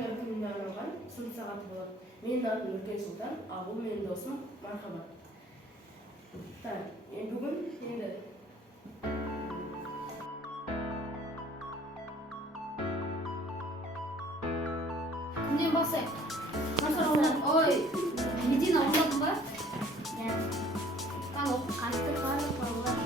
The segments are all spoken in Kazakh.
жаңа күніне арналған сын сағаты болады. Менің атым Нұркен Сұлтан, ал бұл менің досым Мархабат. Бүгін енді кімден бастайық? Ой, Медина ойнадың ба? Иә. Ал, Қатты барлық балалар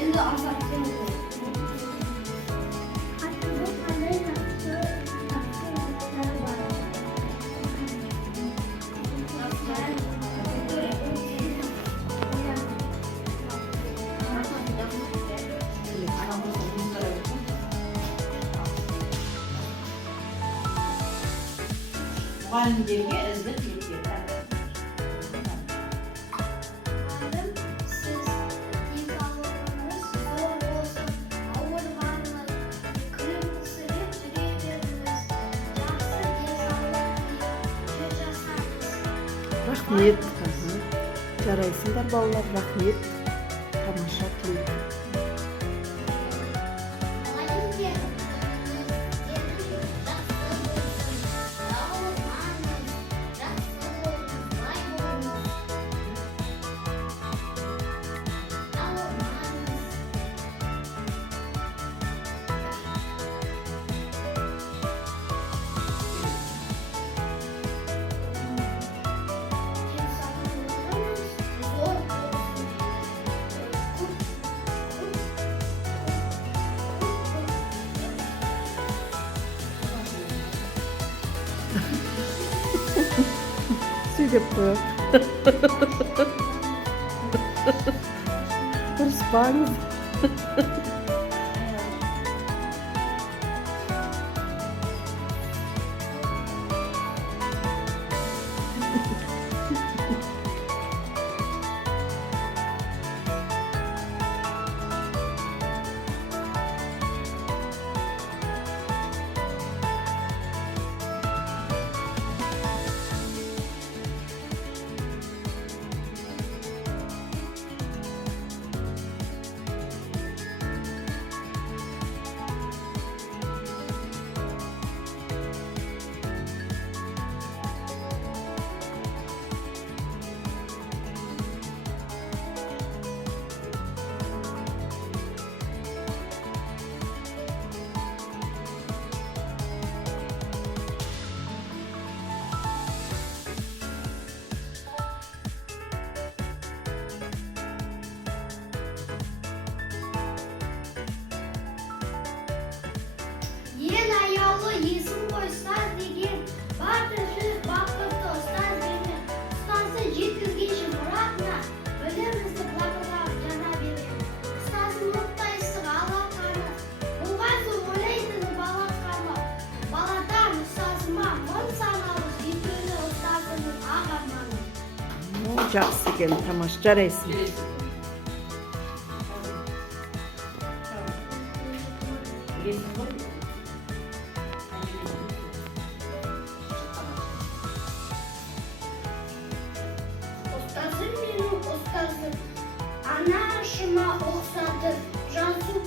енді аса сен Muhallimlerge ızlık yükler. siz imkanlarınız zor olsun, ağır varlık, kırmızılık yüreğiniz, жақсы денсаулық жасаңыз. Рахмет. Жарайсыңдар балалар, рахмет. Тамаша тілек. Сөйлеп қояр. Тырыспаңыз. Ең аяулы есім ғой ұстаз деген, бар тіршілік бақытты ұстаз деген, ұстазды жеткізгенше мұратына, білімімізді былғылап жана берген. Ұстаздың мұқтай ыстық алақаны, болған соң ойлайтыны бала қамы. Баладан ұстазыма мың саналы, өйткені ұстазымның ақ арманы. Жақсы екен, тамаша. Жарайсың. Ұстазым менің ұстазым, анашыма ұқсады, жазып,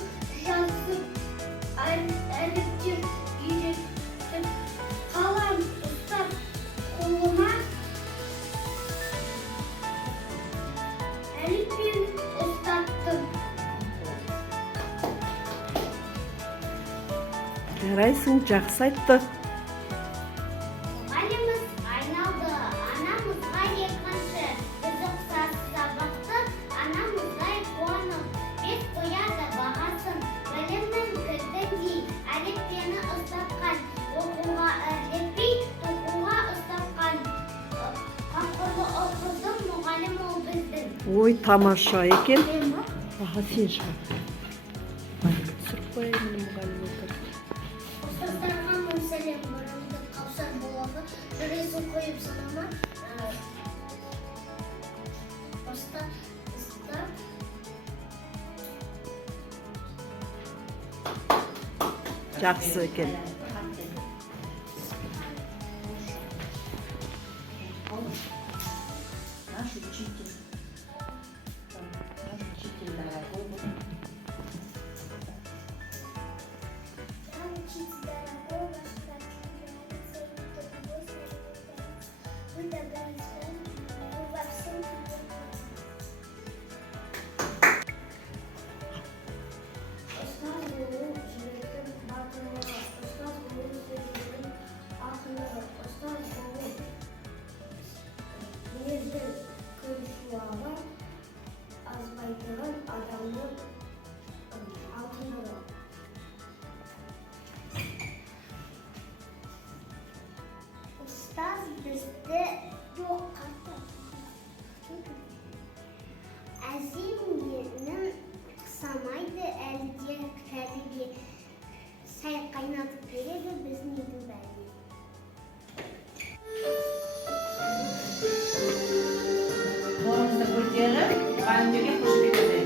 әліптер үйреттім. Қалам ұстап қолыма, әліппен ұстаттым. Жарайсың, жақсы айтты. Мұғаліміз айналды, анамызға екінші, біз ұқсас сабақты, анамыздай қуанып, бет қояды бағасын. Білімнің кілтіндей әліппені ұстатқан, оқуға іргетпей, тоқуға ұстатқан. Қамқорлы оқыдым, мұғалім ол біздің. Ой, тамаша екен. Аға, сен шығар. Түсіріп қояйын, мұғалім отыр. Ұстаздарға мың сәлем, бұрынды қаусар болағы, жүресін қойып санама. Жақсы екен. Наш учитель. mugallimlarga qo'shib ketadi.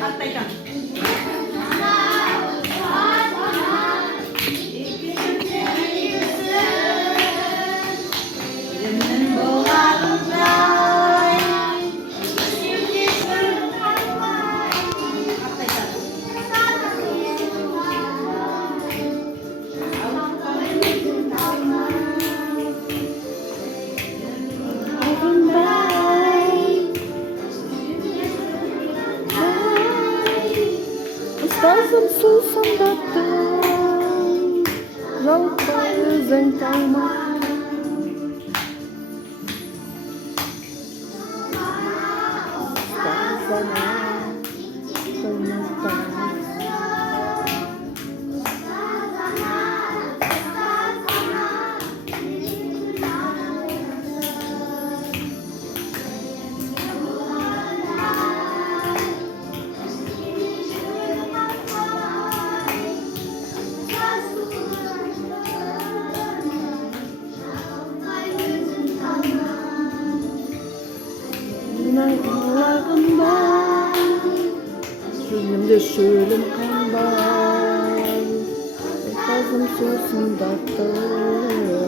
Qatta aytamiz. Ustazım susun tattım, жалко өзің қалмай. Ustazana koymazdan. Günay ağlarında, sözümde şölüm kanbay. Ustazım susun tattım,